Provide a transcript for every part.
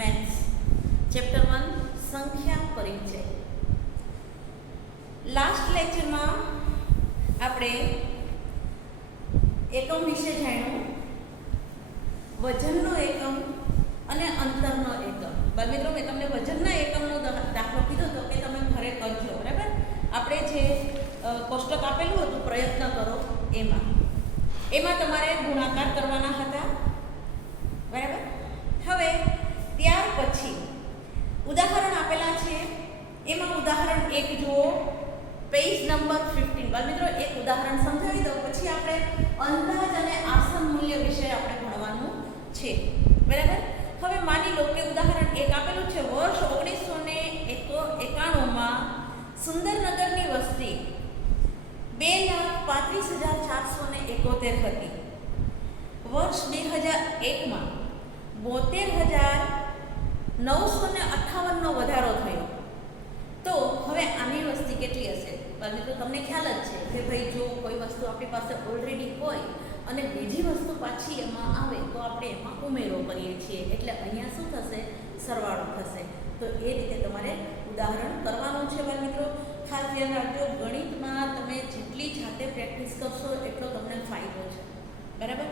Maths chapter 1 સંખ્યા પરિચય. Last લેક્ચરમાં આપણે એકમ વિશે જાણ્યું, વજનનો એકમ અને અંતરનો એકમ. બાળમિત્રો, મેં તમને વજનના એકમનો દાખલો કીધો હતો કે તમે ઘરે કરજો, બરાબર. આપણે જે કોષ્ટક આપેલું હતું પ્રયત્ન કરો એમાં તમારે ગુણાકાર કરવાના હતા, બરાબર. હવે ત્યાર પછી ઉદાહરણ આપેલા છે, એમાં ઉદાહરણ 1 જુઓ, પેજ નંબર 15. બાળમિત્રો, એક ઉદાહરણ સમજાવી દઉં, પછી આપણે અંદાજ અને આસન મૂલ્ય વિશે આપણે ભણવાનું છે, બરાબર. હવે માની લો કે ઉદાહરણ 1 આપેલું છે, વર્ષ 1991માં સુંદરનગરની વસ્તી 2,35,471 હતી. વર્ષ 2001માં 72,958નો વધારો થયો. તો હવે આની વસ્તી કેટલી હશે? તો તમને ખ્યાલ જ છે કે ભાઈ, જો કોઈ વસ્તુ આપણી પાસે ઓલરેડી હોય અને બીજી વસ્તુ પાછી એમાં આવે તો આપણે એમાં ઉમેરો કરીએ છીએ, એટલે અહીંયા શું થશે? સરવાળો થશે. તો એ રીતે તમારે ઉદાહરણ કરવાનું છે. બાળમિત્રો, ખાસ ધ્યાન રાખજો, ગણિતમાં તમે જેટલી જાતે પ્રેક્ટિસ કરશો એટલો તમને ફાયદો છે, બરાબર.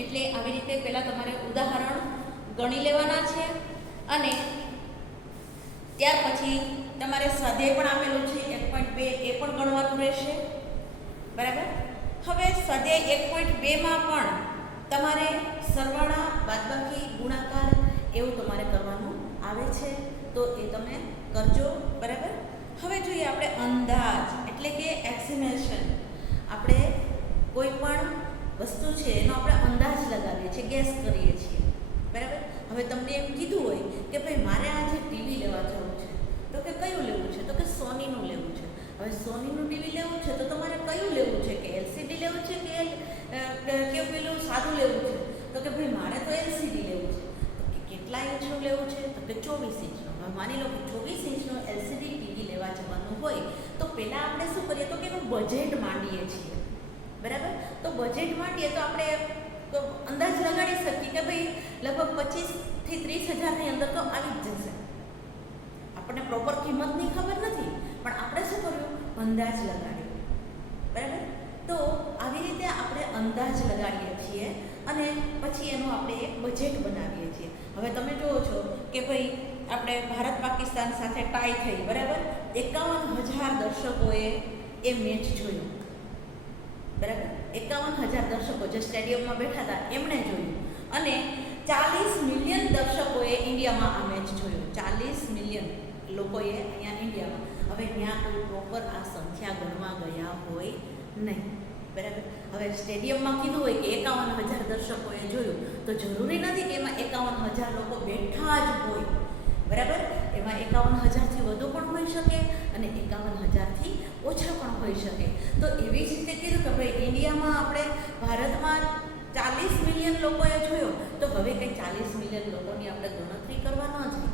એટલે આવી રીતે પહેલાં તમારે ઉદાહરણ ગણી લેવાના છે અને ત્યાર પછી તમારે સ્વાધ્યાય પણ આપેલું છે 1.2, એ પણ ગણવાનું રહેશે, બરાબર. હવે સ્વાધ્યાય 1.2માં પણ તમારે સરવાળા, બાદબાકી, ગુણાકાર એવું તમારે કરવાનું આવે છે, તો એ તમે કરજો, બરાબર. હવે જોઈએ આપણે અંદાજ એટલે કે એસ્ટિમેશન. આપણે કોઈ પણ વસ્તુ છે એનો આપણે અંદાજ લગાવીએ છીએ, ગેસ કરીએ છીએ, બરાબર. હવે તમને એમ કીધું હોય કે ભાઈ મારે આજે ટીવી લેવા જવું છે, તો કે કયું લેવું છે? તો કે સોનીનું લેવું છે. હવે સોનીનું ટીવી લેવું છે તો તમારે કયું લેવું છે? કે એલસીડી લેવું છે કે પેલું સાદું લેવું છે? તો કે ભાઈ મારે તો એલસીડી લેવું છે. તો કે કેટલા ઇંચનું લેવું છે? તો કે 24 ઇંચનું. હવે માની લો કે 24 ઇંચનું એલસીડી ટીવી લેવા જવાનું હોય તો પહેલાં આપણે શું કરીએ? તો કે એનું બજેટ માંડીએ છીએ, બરાબર. તો બજેટ માંડીએ તો આપણે અંદાજ લગાડી શકીએ કે ભાઈ લગભગ 25,000 થી 30,000ની અંદર તો આવી જ જશે. આપણને પ્રોપર કિંમતની ખબર નથી, પણ આપણે શું કર્યું? અંદાજ લગાડ્યો, બરાબર. તો આવી રીતે આપણે અંદાજ લગાડીએ છીએ અને પછી એનું આપણે એક બજેટ બનાવીએ છીએ. હવે તમે જુઓ છો કે ભાઈ આપણે ભારત પાકિસ્તાન સાથે ટાઈ થઈ, બરાબર. 51,000 દર્શકોએ એ મેચ જોયું, બરાબર. 51,000 દર્શકો જે સ્ટેડિયમમાં બેઠા હતા એમણે જોયું અને 40 મિલિયન દર્શકોએ ઇન્ડિયામાં આ મેચ જોયું. 40 મિલિયન લોકોએ અહીંયા ઇન્ડિયામાં. હવે ત્યાં કોઈ પ્રોપર આ સંખ્યા ગણવા ગયા હોય નહીં, બરાબર. હવે સ્ટેડિયમમાં કીધું હોય કે 51,000 દર્શકોએ જોયું, તો જરૂરી નથી કે એમાં 51,000 લોકો બેઠા જ હોય, બરાબર. એમાં 51,000થી વધુ પણ હોઈ શકે અને 51,000થી ઓછા પણ હોઈ શકે. તો એવી જ રીતે કીધું કે ભાઈ ઇન્ડિયામાં આપણે ભારતમાં 40 મિલિયન લોકોએ જોયો, તો હવે કંઈ 40 મિલિયન લોકોની આપણે ગણતરી કરવા ન જોઈએ,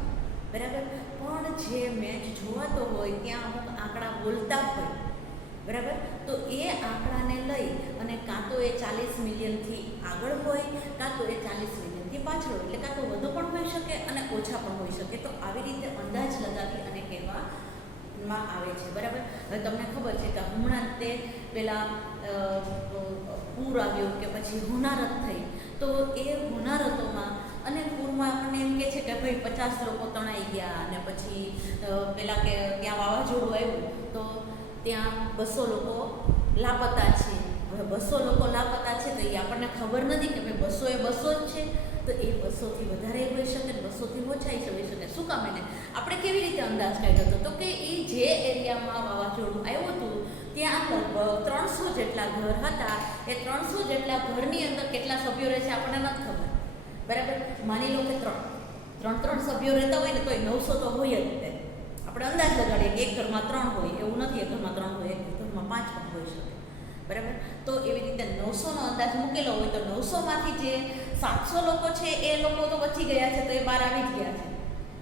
બરાબર. પણ જે મેચ જોવાતો હોય ત્યાં અમુક આંકડા બોલતા હોય, બરાબર. તો એ આંકડાને લઈ અને કાં તો એ 40 મિલિયનથી આગળ હોય, કાં તો એ 40 મિલિયનથી પાછળ હોય, એટલે કાં તો વધુ પણ હોઈ શકે અને ઓછા પણ હોઈ શકે. તો આવી રીતે અંદાજ લગાવી અને કહેવામાં આવે છે, બરાબર. હવે તમને ખબર છે કે હમણાં તે પેલા પૂર આવ્યું કે પછી હોનારત થઈ, તો એ હોનારતોમાં અને પૂરમાં આપણને એમ કહે છે કે ભાઈ 50 લોકો તણાઈ ગયા અને પછી પેલા કે ત્યાં વાવાઝોડું આવ્યું તો ત્યાં 200 લોકો લાપતા છે. હવે 200 લોકો લાપતા છે તો એ આપણને ખબર નથી કે ભાઈ 200 એ 200 જ છે, તો એ 200થી વધારે હોઈ શકે, 200થી ઓછા હોઈ શકે. શું કામ? એને આપણે કેવી રીતે અંદાજ કાઢ્યો હતો? તો કે એ જે એરિયામાં વાવાઝોડું આવ્યું હતું ત્યાં લગભગ 300 જેટલા ઘર હતા. એ 300 જેટલા ઘરની અંદર કેટલા સભ્યો રહે છે આપણને નથી ખબર, બરાબર. માની લો કે 3 સભ્યો રહેતા હોય ને તો એ 900 તો હોય જ. તે આપણે અંદાજ લગાડીએ કે એક ઘરમાં 3 હોય, એવું નથી. એક ઘરમાં 3 હોય, એક ઘરમાં 5 પણ હોઈ શકે, બરાબર. તો એવી રીતે 900નો અંદાજ મૂકેલો હોય તો 900માંથી જે 700 લોકો છે એ લોકો તો બચી ગયા છે, તો એ બહાર આવી જ ગયા છે,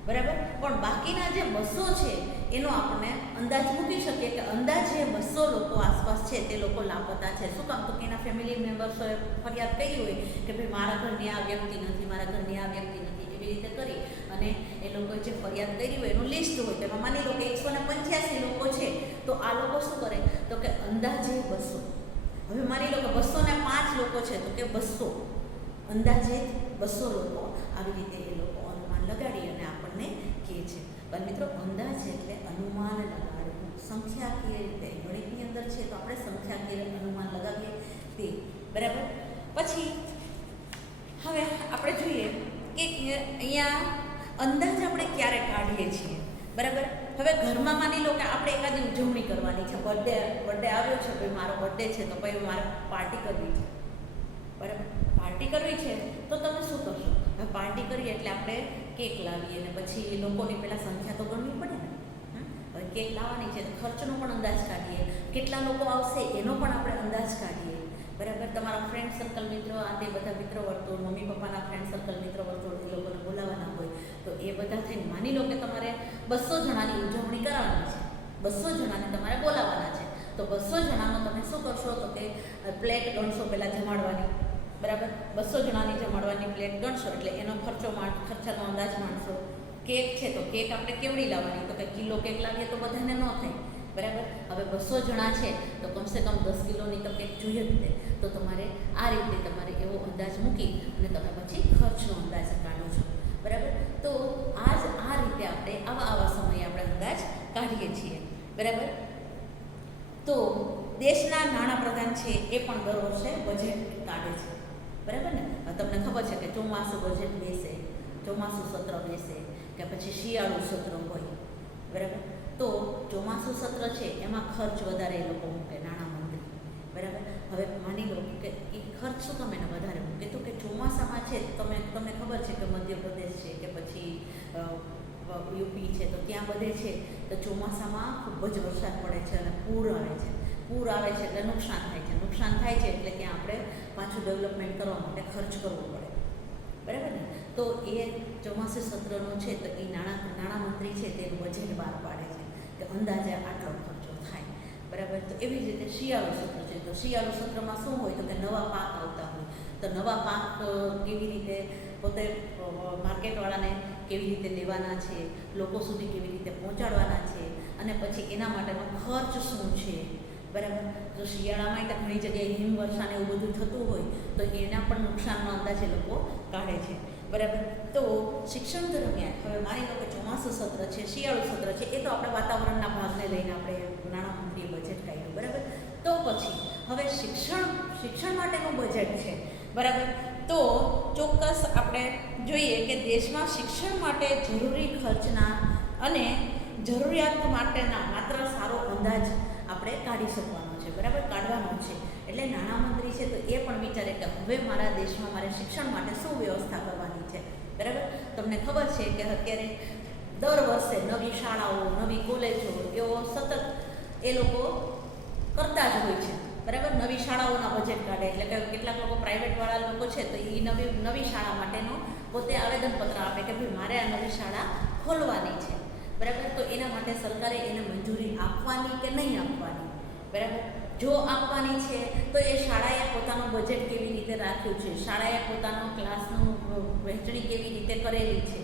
બરાબર. પણ બાકીના જે 200 છે એનો આપણે અંદાજ મૂકી શકીએ કે અંદાજે 200 લોકો આસપાસ છે તે લોકો લાપતા છે. શું કામ? તો કે એના ફેમિલી મેમ્બર્સોએ ફરિયાદ કરી હોય કે ભાઈ મારા ઘરની આ વ્યક્તિ નથી, મારા ઘરની આ વ્યક્તિ નથી. એવી રીતે કરી અને એ લોકોએ જે ફરિયાદ કરી હોય એનું લિસ્ટ હોય, તેમાં માની લો કે 185 લોકો છે, તો આ લોકો શું કરે તો કે અંદાજે 200. હવે માની લો કે 205 લોકો છે, તો કે 200, અંદાજે 200 લોકો આવી રીતે એ લોકો અનુમાન લગાડી અને આપણને કહે છે. પણ મિત્રો, અંદાજ એટલે અનુમાન લગાડવું, સંખ્યાકીય રીતે ગણિતની અંદર છે તો આપણે સંખ્યાકીય અનુમાન લગાવીએ તે, બરાબર. પછી હવે આપણે જોઈએ કે અહીંયા અંદાજ આપણે ક્યારે કાઢીએ છીએ, બરાબર. હવે ઘરમાં માની લો કે આપણે એકાદી ઉજવણી કરવાની છે, બર્થડે આવ્યો છે, ભાઈ મારો બર્થડે છે તો ભાઈ મારે પાર્ટી કરવી છે, બરાબર. પાર્ટી કરવી છે તો તમે શું કરશો? હવે પાર્ટી કરીએ એટલે આપણે કેક લાવીએ ને પછી લોકોની પહેલાં સંખ્યા તો ગણવી પડે ને. હવે કેક લાવવાની છે તો ખર્ચનો પણ અંદાજ કાઢીએ, કેટલા લોકો આવશે એનો પણ આપણે અંદાજ કાઢીએ, બરાબર. તમારા ફ્રેન્ડ સર્કલ મિત્રો, આ તે બધા મિત્ર વર્તુળ, મમ્મી પપ્પાના ફ્રેન્ડ સર્કલ મિત્ર વર્તુળ એ લોકોને બોલાવવાના હોય તો એ બધા થઈને માની લો કે તમારે 200 જણાની ઉજવણી કરવાની છે, 200 જણાને તમારે બોલાવવાના છે, તો 200 જણાનો તમે શું કરશો તો કે પ્લેટ ગણશો પહેલાં જમાડવાની, બરાબર. 200 જણાની જમાડવાની પ્લેટ ગણશો એટલે એનો ખર્ચાનો અંદાજ માણશો. કેક છે તો કેક આપણે કેવડી લાવવાની, તો કે કિલો કેક લાવીએ તો બધાને ન થાય, બરાબર. હવે 200 જણા છે તો કમસે કમ 10 કિલોની તો કેક જોઈએ જ તે, તો તમારે આ રીતે તમારે એવો અંદાજ મૂકી અને તમે પછી ખર્ચનો અંદાજ કાઢો છો, બરાબર. તો આ રીતે આપણે આવા સમયે આપણે અંદાજ કાઢીએ છીએ, બરાબર. તો દેશના નાણાપ્રધાન છે એ પણ દર વર્ષે બજેટ કાઢે છે, બરાબર ને. તમને ખબર છે કે ચોમાસું બજેટ બેસે, ચોમાસું સત્ર બેસે કે પછી શિયાળુ સત્ર હોય, બરાબર. તો ચોમાસું સત્ર છે એમાં ખર્ચ વધારે એ લોકો મૂકે, નાણામંત્રી, બરાબર. હવે માની લો કે એ ખર્ચ શું તમે વધારે મૂકે તો કે ચોમાસામાં છે તમને ખબર છે કે મધ્યપ્રદેશ છે કે પછી યુપી છે તો ત્યાં બધે છે તો ચોમાસામાં ખૂબ જ વરસાદ પડે છે અને પૂર આવે છે એટલે નુકસાન થાય છે એટલે ત્યાં આપણે પાછું ડેવલપમેન્ટ કરવા માટે ખર્ચ કરવો પડે, બરાબર ને. તો એ ચોમાસું સત્રનો છે તો એ નાણામંત્રી છે તેનું બજેટ બહાર પાડે છે કે અંદાજે આટલો ખર્ચો થાય, બરાબર. તો એવી જ રીતે શિયાળુ સત્ર છે તો શિયાળુ સત્રમાં શું હોય તો કે નવા પાક આવતા હોય તો નવા પાક કેવી રીતે પોતે માર્કેટવાળાને કેવી રીતે લેવાના છે, લોકો સુધી કેવી રીતે પહોંચાડવાના છે અને પછી એના માટેનો ખર્ચ શું છે, બરાબર. તો શિયાળામાં તો ઘણી જગ્યાએ હિમવર્ષાને એવું બધું થતું હોય તો એના પણ નુકસાનનો અંદાજ એ લોકો કાઢે છે, બરાબર. તો શિક્ષણ દરમિયાન હવે માની લો કે ચોમાસું સત્ર છે, શિયાળુ સત્ર છે, એ તો આપણે વાતાવરણના ભાગને લઈને આપણે નાણામંત્રીએ બજેટ કાઢ્યું, બરાબર. તો પછી હવે શિક્ષણ માટેનું બજેટ છે, બરાબર. તો ચોક્કસ આપણે જોઈએ કે દેશમાં શિક્ષણ માટે જરૂરી ખર્ચના અને જરૂરિયાત માટેના માત્ર સારો અંદાજ આપણે કાઢી શકવાનો છે, બરાબર, કાઢવાનો છે. એટલે નાણામંત્રી છે તો એ પણ વિચારે કે હવે મારા દેશમાં મારે શિક્ષણ માટે શું વ્યવસ્થા કરવાની છે, બરાબર. તમને ખબર છે કે અત્યારે દર વર્ષે નવી શાળાઓ, નવી કોલેજો એવો સતત એ લોકો કરતા જ હોય છે, બરાબર. નવી શાળાઓના બજેટ કાઢે એટલે કે કેટલાક લોકો પ્રાઇવેટવાળા લોકો છે તો એ નવી શાળા માટેનો પોતે આવેદનપત્ર આપે કે ભાઈ મારે આ નવી શાળા ખોલવાની છે, બરાબર. તો એના માટે સરકારે એને મંજૂરી આપવાની કે નહીં આપવાની, બરાબર. જો આપવાની છે તો એ શાળાએ પોતાનું બજેટ કેવી રીતે રાખ્યું છે, શાળાએ પોતાનો ક્લાસનું વહેંચણી કેવી રીતે કરેલી છે,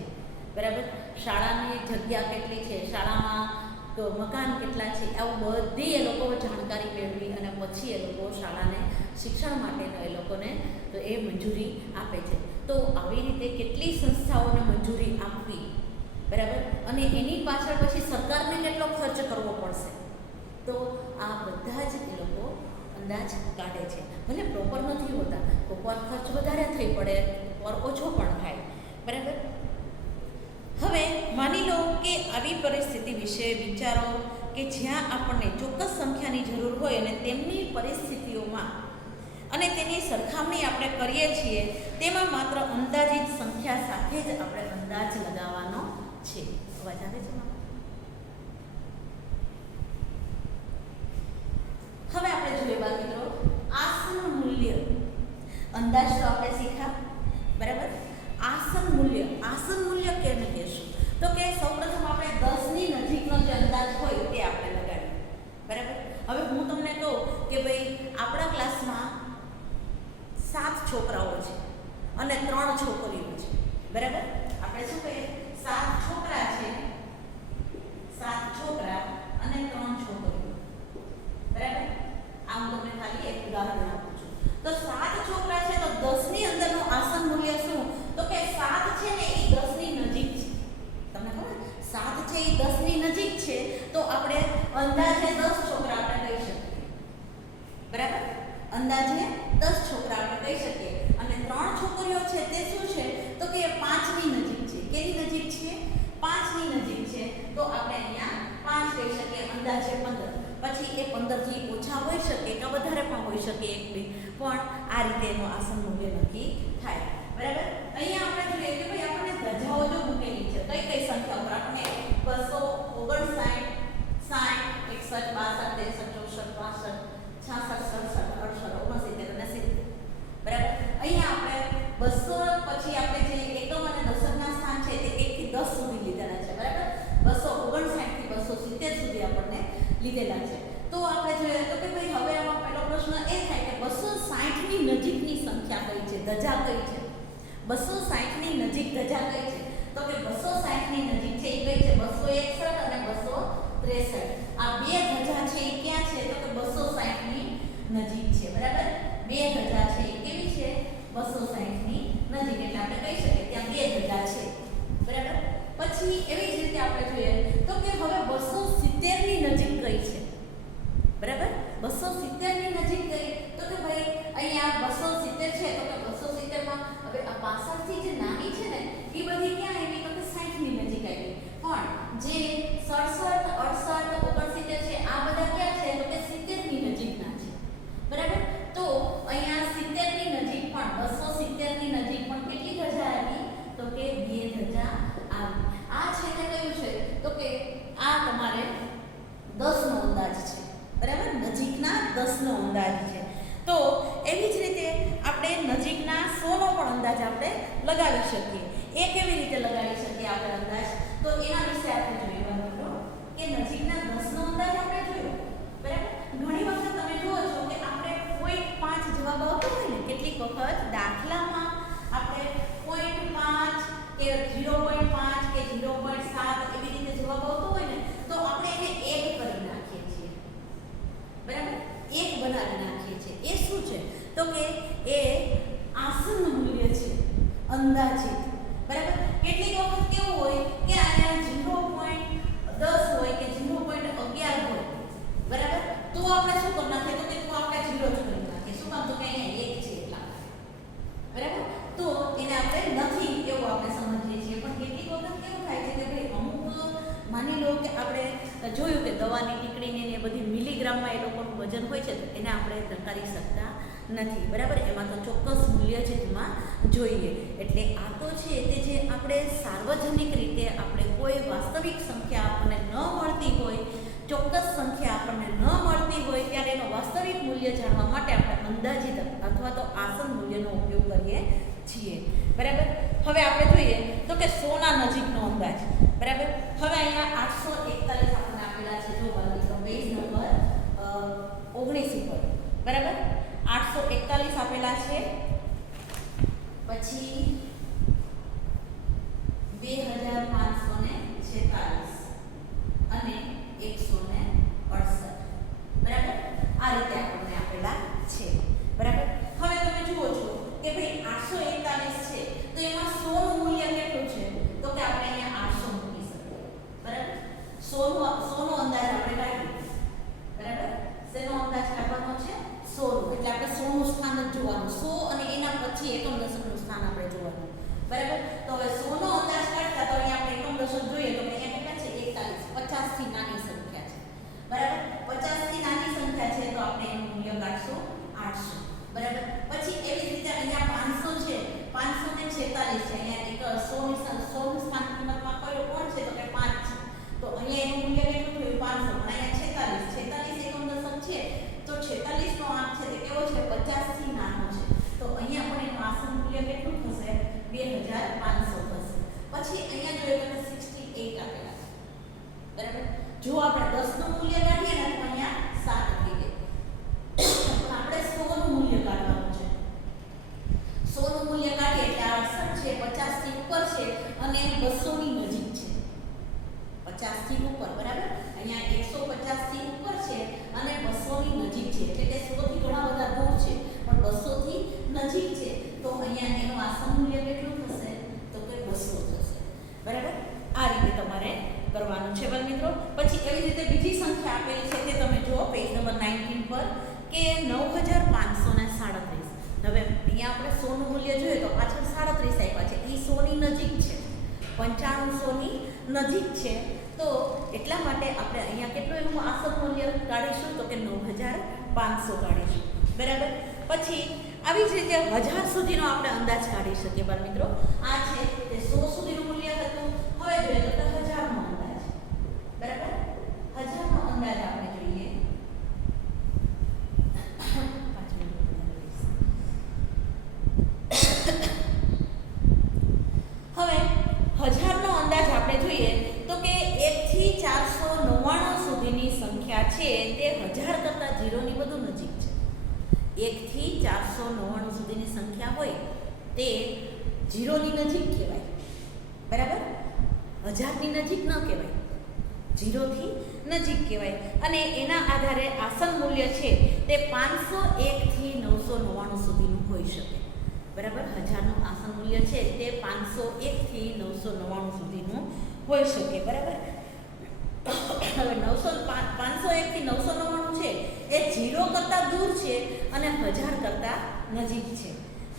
બરાબર. શાળાની જગ્યા કેટલી છે, શાળામાં તો મકાન કેટલા છે, આવું બધી એ લોકો જાણકારી મેળવી અને પછી એ લોકો શાળાને શિક્ષણ માટેનો એ લોકોને તો એ મંજૂરી આપે છે. તો આવી રીતે કેટલી સંસ્થાઓને મંજૂરી આપવી, બરાબર, અને એની પાછળ પછી સરકારને કેટલો ખર્ચ કરવો પડશે, તો આ બધા જ એ લોકો અંદાજ કાઢે છે. ભલે પ્રોપર નથી હોતા, કોઈકવાર ખર્ચ વધારે થઈ પડે, કોઈકવાર ઓછો પણ થાય, બરાબર. હવે માની લો કે આવી પરિસ્થિતિ વિશે વિચારો કે જ્યાં આપણને ચોક્કસ સંખ્યાની જરૂર હોય અને તેમની પરિસ્થિતિઓમાં અને તેની સરખામણી આપણે કરીએ છીએ તેમાં માત્ર અંદાજિત સંખ્યા સાથે જ આપણે અંદાજ લગાવવાનો છે. અવાજ આવે છે? હવે આપણે જોઈએ બાળ મિત્રો, આસન મૂલ્ય અંદાજ તો આપણે શીખ્યા, બરાબર. આસન મૂલ્ય કેને કહેશું તો કે સૌપ્રથમ આપણે 10ની નજીકનો જે અંદાજ હોય તે આપણે લગાડીએ, બરાબર. હવે હું તમને કહું કે ભાઈ આપણા ક્લાસમાં 7 છોકરાઓ છે અને 3 છોકરીઓ છે, બરાબર. ઉદાહરણ આપું છું. તો 7 છોકરા છે તો 10 ની અંદરનું આસન મૂલ્ય શું? તો કે 7 છે ને એ 10 ની નજીક છે. તમને ખબર 7 છે એ 10 ની નજીક છે તો આપણે અંદાજે 10 છોકરા આપણે કહી શકીએ. બરાબર, અંદાજે 10 છોકરા આપણે કહી શકીએ. અને 3 છોકરીઓ છે તે શું છે? તો કે 5 ની નજીક છે. કેની નજીક છે? 5 ની નજીક છે. તો આપણે અહીંયા 5 કહી શકીએ, અંદાજે 15. પછી એ 15 થી ઓછા હોઈ શકે કે વધારે પણ હોઈ શકે, એક બે, પણ આ રીતે એનું આસન મૂલ્ય નક્કી થાય. બરાબર, અહીંયા આપણે જોઈએ કે ભાઈ આપણને ધજાઓ જો મૂકેલી છે કઈ કઈ સંખ્યા ઉપર? આપણે 259, 60, 61, 62, 63, 64, 65, 66, 67, 68, 69 અને 70. બરાબર, અહીંયા આપણે 200 પછી આપણે જે એકમ અને દશકના સ્થાન છે તે 1 થી 10 સુધી લીધેલા છે. બરાબર, 259 થી 270 સુધી આપણને લીધેલા છે. તો આપણે જોઈએ તો કે ભાઈ હવે આમાં પહેલો પ્રશ્ન એ થાય કે 260 ની નજીકની સંખ્યા કઈ છે? ધજા કઈ છે? 260 ની નજીક ધજા કઈ છે? તો કે 260 ની નજીક છે એ કઈ છે? 261 અને 263. આ બે ધજા છે એ ક્યાં છે? તો કે 260 ની નજીક છે. બરાબર, બે ધજા છે એ કેવી છે? 260 ની નજીક. એટલે આપણે કહી શકીએ ત્યાં બે ધજા છે. બરાબર, પછી એવી જ રીતે આપણે જોઈએ તો કે હવે 270 ની નજીક કઈ છે? બરાબર, 270 ની નજીક કઈ? તો કે ભાઈ અહીંયા 270 છે તો કે 270 માં હવે આ 65 થી જે નાની છે ને એ બધી ક્યાં આવી? તો કે 60 ની નજીક આવી. પણ જે 67, 68, 69 છે આ બધા ક્યાં છે? તો કે 70 ની નજીકના છે. બરાબર, તો અહીંયા 70 ની નજીક પણ 270 ની નજીક પણ કેટલી ધજા આવી? તો કે બે ધજા આવી. આ છે તે કયું છે? તો કે આ તમારે 10 નો અંદાજ છે. બરાબર, નજીકના 10 નો અંદાજ છે. તો એવી જ રીતે આપણે નજીકના 100 નો પણ અંદાજ આપણે લગાવી શકીએ. એ કેવી રીતે લગાવી શકીએ આપણે અંદાજ? તો એના વિશે આપણે જોઈએ મિત્રો કે નજીકના 10 નો અંદાજ આપણે જોયો. બરાબર, ઘણી વખત તમે જુઓ છો કે આપણે 0.5 જવાબ આવતો હોય ને, કેટલીક વખત દાખલામાં આપણે 0.5 કે 0.5 કે 0.7 એવી રીતે જવાબ આવતો હોય ને તો આપણે એને 1 કરી નાખીએ છીએ. બરાબર, 1 બનાવી નાખીએ છીએ. એ શું છે? તો કે એ આસન મૂલ્ય છે, અંદાજિત. બરાબર, કેટલીક વખત કેવું હોય કે અહીંયા 0.10 હોય કે 0.11 હોય. બરાબર, તો આપણે શું કરી નાખીએ? તો કે તો આપણે 0 જ કરી નાખીએ. શું કામ? તો કે અહીંયા 1 છે એટલા. બરાબર, તો એને આપણે નથી એવું આપણે સમજીએ છીએ. પણ કેટલીક વખત કેવું થાય છે કે ભાઈ અમુક માની લો કે આપણે જોયું કે દવાની ટીકડીની ને બધી મિલીગ્રામમાં એ લોકોનું વજન હોય છે તો એને આપણે નકારી શકતા નથી. બરાબર, એમાં તો ચોક્કસ મૂલ્ય છે એમાં જોઈએ. એટલે આ તો છે તે જે આપણે સાર્વજનિક રીતે આપણે કોઈ વાસ્તવિક સંખ્યા આપણને ન મળતી હોય, ચોક્કસ સંખ્યા આપણને ન મળતી હોય ત્યારે એનો વાસ્તવિક મૂલ્ય જાણવા માટે આપણે અંદાજિત અથવા તો આસન મૂલ્યનો ઉપયોગ કરીએ છીએ. બરાબર, હવે આપણે જોઈએ તો કે 100 ના નજીકનો અંદાજ. બરાબર, હવે અહીંયા 841 આપણને આપેલા છે. જો મિત્રો પેજ નંબર 19 ઉપર. બરાબર, 841 આપેલા છે. પછી 2546 અને 168. બરાબર, આ રીતે આપણને આપેલા છે. બરાબર, હવે તમે જુઓ છો કે ભાઈ 841 છે તો એમાં 100 નું મૂલ્ય કેટલું છે? તો કે આપણે અહીંયા 800 મૂકી શકીએ. બરાબર, 100 નો અંદાજ આપણે કાઢીએ. બરાબર, શેનો અંદાજ કાઢવાનો છે? 100 નો. એટલે આપણે 100 નું સ્થાન જ જોવાનું. 100 અને એના પછી એકમ દશકનું સ્થાન આપણે જોવાનું. બરાબર, તો હવે 100 નો અંદાજ કાઢતા તો અહીંયા આપણે એકમ દશક જોઈએ તો અહીંયા કેટલા છે? 41. 50 થી નાની સંખ્યા છે. બરાબર, 50 થી નાની સંખ્યા છે તો આપણે એનું મૂલ્ય કાઢશું 800. બરાબર, પછી એવી રીતે અહીંયા 500 છે. 546 છે. અહીંયા એક 100 નું સ્થાન કિંમતમાં કયો કોણ છે? તો કે 5 છે. તો અહીંયા એનું મૂલ્ય કેટલું થયું? 500. પણ અહીંયા 46 એકમ દશક છે તો 46 નો આંક છે તે કેવો છે? 50 થી નાનો છે. તો અહીંયા પણ એનું આસન મૂલ્ય કેટલું થશે? 2000 અહીંયા એનું આસન મૂલ્ય કેટલું થશે તો કે 200 થશે. બરાબર, આ રીતે તમારે કરવાનું છે બાળ મિત્રો. પછી એવી રીતે બીજી સંખ્યા આપેલી છે તે તમે જુઓ પેજ નંબર 19 પર કે 9537. હવે અહીંયા આપણે 100 નું મૂલ્ય જોઈએ તો પાછળ 37 આપ્યા છે. એ 100 ની નજીક છે, 95 ની નજીક છે. તો એટલા માટે આપણે અહીંયા કેટલું એનું આસન મૂલ્ય કાઢીશું તો કે 9500 કાઢીશું. બરાબર, પછી આવી જ રીતે 1000 સુધીનો આપણે અંદાજ કાઢી શકીએ બાળ મિત્રો. આ છે તે 100 સુધીનું મૂલ્ય હતું. હવે જોઈએ તો 1000 નો અંદાજ. બરાબર, 1000 નો અંદાજ આપણે જોઈએ. હવે 1000 નો અંદાજ આપણે જોઈએ તો કે 1 થી 499 સુધીની સંખ્યા છે તે 1000 કરતા 0 ની વધુ નજીક છે. 1 થી 499 સુધીની સંખ્યા હોય તે 0 ની નજીક કહેવાય. બરાબર, 1000 ની નજીક ન કહેવાય, 0 થી નજીક કહેવાય. અને એના આધારે આસન મૂલ્ય છે તે 501 થી 999 સુધીનું હોઈ શકે. બરાબર, 1000 નું આસન મૂલ્ય છે તે 501 થી 999 સુધીનું હોઈ શકે. બરાબર, હવે 501 થી 999 છે એ 0 કરતા દૂર છે અને 1000 કરતા નજીક છે.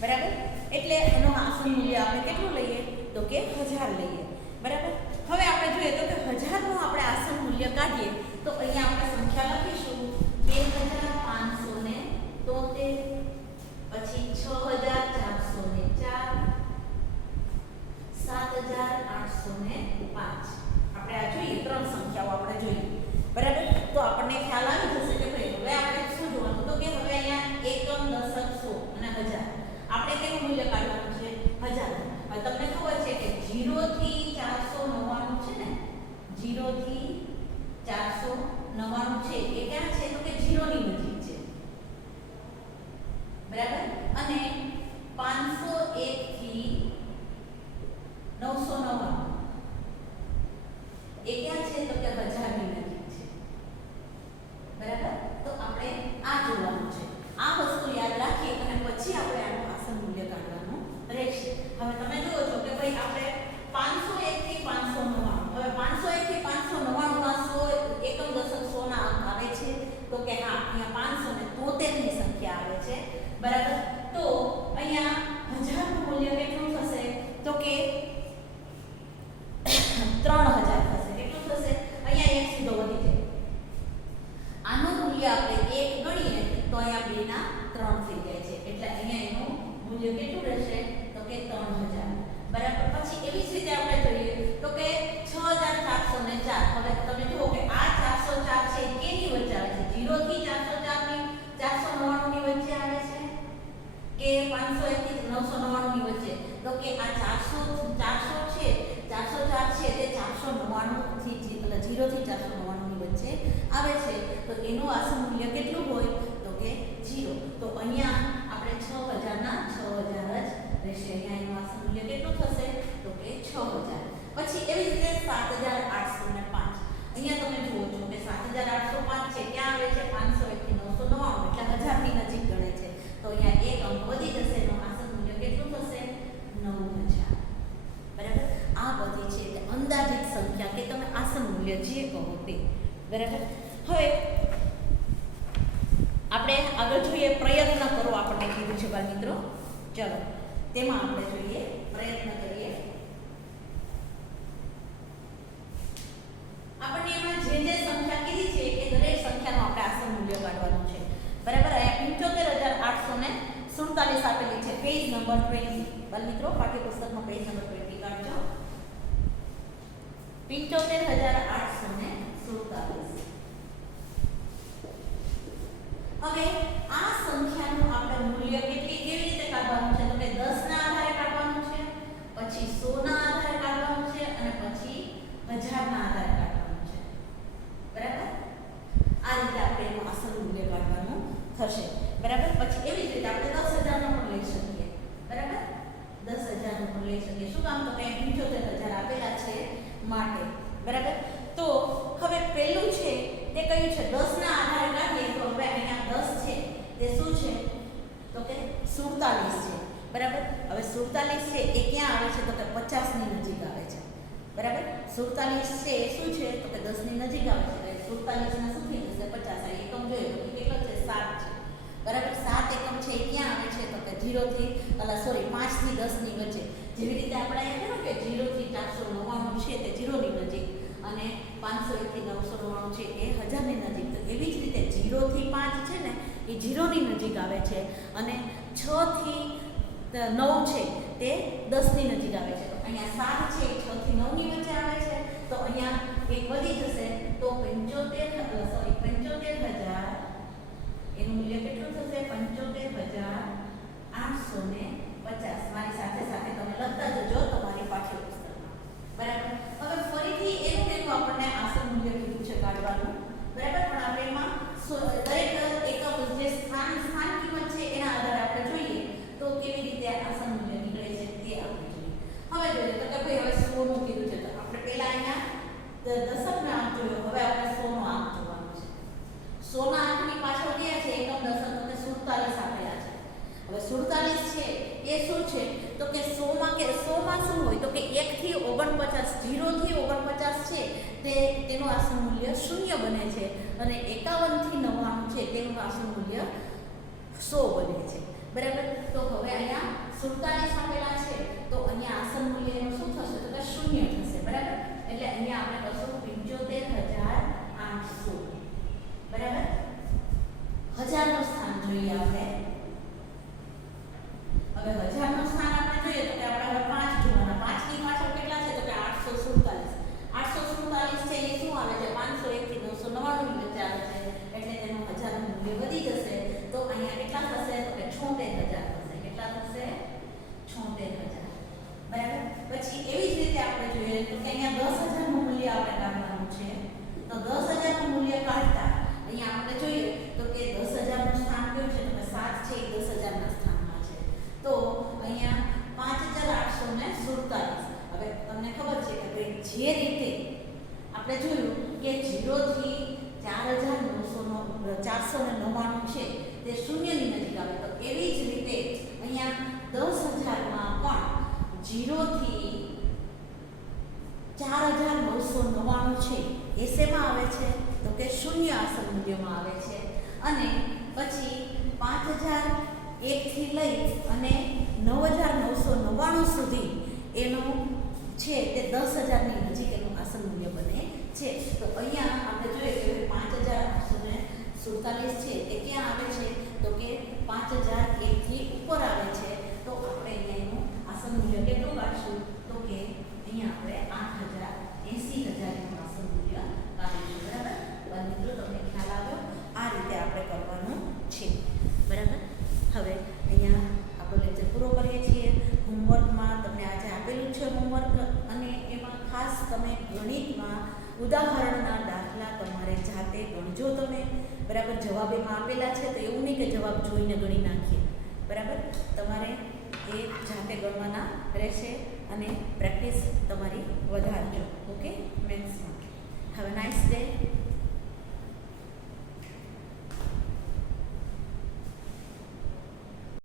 બરાબર, એટલે એનો આસન મૂલ્ય આપણે કેટલું લઈએ તો કે 1000 લઈએ. બરાબર, હવે આપણે જોઈએ તો કે 1000 નું આપણે આસન મૂલ્ય કાઢીએ તો અહીંયા આપણે સંખ્યા લખીશું 2573, પછી 6404, 7805. આપણે આ જોઈએ, ત્રણ સંખ્યાઓ આપણે જોઈએ. બરાબર, તો આપણને ખ્યાલ આવી જશે કે ભાઈ હવે આપણે શું જોવાનું તો કે હવે અહીંયા એકમ, દશક, સો અને 1000 આપણે કેનું મૂલ્ય કાઢવાનું છે 1000. હવે તમને ખબર છે કે 0 થી 499 છે ને, 0 થી 499 છે એ ક્યાં છે તો કે 0 ની નજીક છે. બરાબર, અને 501 થી 999 એ ક્યાં છે તો કે 1000 ની નજીક છે. બરાબર, તો આપણે આ જોવાનું છે. આ વસ્તુ યાદ રાખી અને પછી આપણે આનું આસન મૂલ્ય કાઢવાનું રહેશે. હવે તમે જુઓ છો કે ભાઈ આપણે 501 થી 599, હવે 501 થી 599 માં 100 એકમ, દશક, 100 ના અંક આવે છે તો કે હા, અહીંયા 573 ની સંખ્યા આવે છે. બરાબર, તો અહીંયા 1000 નું મૂલ્ય કેટલું થશે તો કે 3000 થશે. કેટલું થશે? અહીંયા એક સીધો વધી જાય. આનું મૂલ્ય આપણે 1 ગણીએ તો અહીંયા 2 ના 3 થઈ જાય છે. એટલે અહીંયા એનું મૂલ્ય કેટલું રહેશે તો કે 3000. બરાબર, પછી એવી જ રીતે આપણે જોઈએ તો કે 6404. હવે તમે જુઓ કે આ 404 છે કેની વચ્ચે આવે છે? 0 થી 404 ની 499 ની વચ્ચે આવે છે કે 501 થી 999 ની વચ્ચે? તો કે આ 400 છે, 404 છે તે 499 થી 0 થી 499 ની વચ્ચે આવે છે. તો એનું આસન મૂલ્ય કેટલું હોય તો કે 0. તો અહીંયા આપણે 6000 ના 6000 જ રહેશે. અહીંયા એનું આસન મૂલ્ય કેટલું થશે તો કે 6000. પછી એવી રીતે 7805. અહીંયા તમે જુઓ છો કે 7805 છે ક્યાં આવે છે? 501 થી 999 એટલે 1000 ની નજીક ગણે છે. તો અહીંયા એક અંક વધી જશે, એનું આસન મૂલ્ય કેટલું થશે 9000. બરાબર, આ બધી છે એટલે અંદાજિત સંખ્યા કે તમે આસન મૂલ્ય જે કહો તે. બરાબર, હવે આપણે આગળ જોઈએ પ્રયત્ન કરો. આપણને કીધું છે બાળ મિત્રો, ચલો તેમાં આપણે જોઈએ પ્રયત્ન કરીએ. આપણને એમાં જે જે સંખ્યા કીધી છે એ દરેક સંખ્યાનું આપણે આસન મૂલ્ય કાઢવાનું છે. બરાબર, અહીંયા 75847 આપેલી છે, પેજ નંબર 20. બાળ મિત્રો પાઠ્યપુસ્તકમાં પેજ નંબર 20 કાઢજો. 75847. હવે આ સંખ્યાનું આપણે મૂલ્ય કેવી રીતે કાઢવાનું છે? તો કે 10 ના આધારે કાઢવાનું છે, પછી 100 ના આધારે કાઢવાનું છે અને પછી 1000 ના આધારે કાઢવાનું છે. બરાબર, આ રીતે આપણે એનું આસન મૂલ્ય કાઢવાનું થશે. બરાબર, પછી એવી જ રીતે આપણે 10000 નો પણ લઈ શકીએ. બરાબર, 10000 નો પણ લઈ શકીએ. શું કામ? તો કે 75000 આપેલા છે માટે. બરાબર, તો હવે પહેલું છે તે કયું છે? 10 ના આધારે કાઢીએ તો હવે અહીંયા 10 છે તે શું છે તો કે 47 છે. બરાબર. હવે 47 છે એ ક્યાં આવે છે તો કે 50 ની નજીક આવે છે. બરાબર. 47 છે એ શું છે તો કે 10 ની નજીક આવે છે. 47 ના શું થઈ જશે 50. આ એકમ જોઈએ તો કેટલો છે 7 છે. બરાબર. 7 એકમ છે એ ક્યાં આવે છે તો કે 0 થી 5 થી 10 ની વચ્ચે. જેવી રીતે આપણે અહીંયા કહ્યું કે 0 થી 499 છે તે 0 ની નજીક અને 501 થી 999 છે એ 1000 ની નજીક. તો એવી જ રીતે 0 થી 5 છે ને એ 0 ની નજીક આવે છે અને 6 થી 9 છે તે 10 ની નજીક આવે છે. તો અહીંયા 7 છે એ 6 થી 9 ની વચ્ચે આવે છે. તો અહીંયા એક વધી જશે તો 75,000 એનું મૂલ્ય કેટલું થશે 75,850. મારી સાથે સાથે તમે લખતા જજો તમારી પાઠ્યપુસ્તકમાં. બરાબર. હવે ફરીથી એનું આપણને આસન મૂલ્ય કીધું છે કાઢવાનું. બરાબર. પણ આપણે એમાં દરેક એકમ જે સ્થાન કિંમત છે એના આધારે આપણે જોઈએ તો કેવી રીતે આસન મૂલ્ય નીકળે છે તે આપણે જોઈએ. હવે જોઈએ તો કે ભાઈ હવે 100 નું કીધું છે તો આપણે પહેલા અહીંયા દશકનો આંક જોયો. હવે આપણે 100 નો આંક જોવાનો છે. 100 ના આંકની પાછળ ક્યાં છે એકમ દશક તો 47 આપેલા છે. હવે 47 છે એ શું છે તો કે 100 માં શું હોય તો કે 1 થી 49 0 થી 49 છે તેનું આસન મૂલ્ય 0 બને છે અને 51 થી 99 છે તેનું આસન મૂલ્ય 100 બને છે. બરાબર. તો હવે અહીંયા 47 આપેલા છે તો અહીંયા આસન મૂલ્ય એનું શું થશે તો કે 0 થશે. બરાબર. એટલે અહીંયા આપણે કશું 75,800. બરાબર. 1000 નું સ્થાન જોઈએ આપણે. હવે 1000 નું સ્થાન આપણે જોઈએ તો કે આપણે હવે 5 જોવાના. 5 ની પાછળ કેટલા છે તો કે 847. 847 છે એ શું આવે છે 501 થી 999 ની વચ્ચે આવે છે. એટલે તેનું 1000 નું મૂલ્ય વધી જશે. તો અહીંયા કેટલા થશે તો કે 76,000 થશે. કેટલા થશે 76,000. બરાબર. પછી એવી જ રીતે આપણે જોઈએ તો કે અહીંયા 10,000 નું મૂલ્ય આપણે કાઢવાનું છે. તો 10,000 નું મૂલ્ય કાઢતા અહીંયા આપણે જોઈએ તો કે 10,000 નું સ્થાન કયું છે તો કે 7 છે એ 10,000 ના સ્થાનમાં છે. તો અહીંયા 5,847. હવે તમને ખબર છે કે ભાઈ જે રીતે આપણે જોયું કે 0 થી 4,999 છે તે 0 ની નજીક આવે. તો એવી જ રીતે અહીંયા 10,000 માં પણ 0 થી 4,999 છે એ શેમાં આવે છે તો કે 0 આસન મૂલ્યમાં આવે છે. અને પછી 5,001 થી લઈ અને 9,999 સુધી એનું છે તે 10,000 ની નજીક એનું આસન મૂલ્ય બને છે. તો અહીંયા આપણે જોઈએ કે 5,847 છે તે ક્યાં આવે છે તો કે 5,001 થી ઉપર આવે છે. તો આપણે અહીંયા એનું આસન મૂલ્ય કેટલું કાઢશું તો કે અહીંયા આપણે 80,000 એનું આસન મૂલ્ય કાઢીશું. બરાબર. મિત્રો તમને ખ્યાલ આવ્યો. આ રીતે આપણે કરવાનું છે. બરાબર. હવે અહીંયા આપણો લેક્ચર પૂરો કરીએ છીએ. હોમવર્કમાં તમને આજે આપેલું છે હોમવર્ક અને એમાં ખાસ તમે ગણિતમાં ઉદાહરણના દાખલા તમારે જાતે ગણજો તમે. બરાબર. જવાબ એમાં આપેલા છે તો એવું નહીં કે જવાબ જોઈને ગણી નાખીએ. બરાબર. તમારે એ જાતે ગણવાના રહેશે અને પ્રેક્ટિસ તમારી વધારજો. ઓકે. મેથ્સમાં. Have a nice day.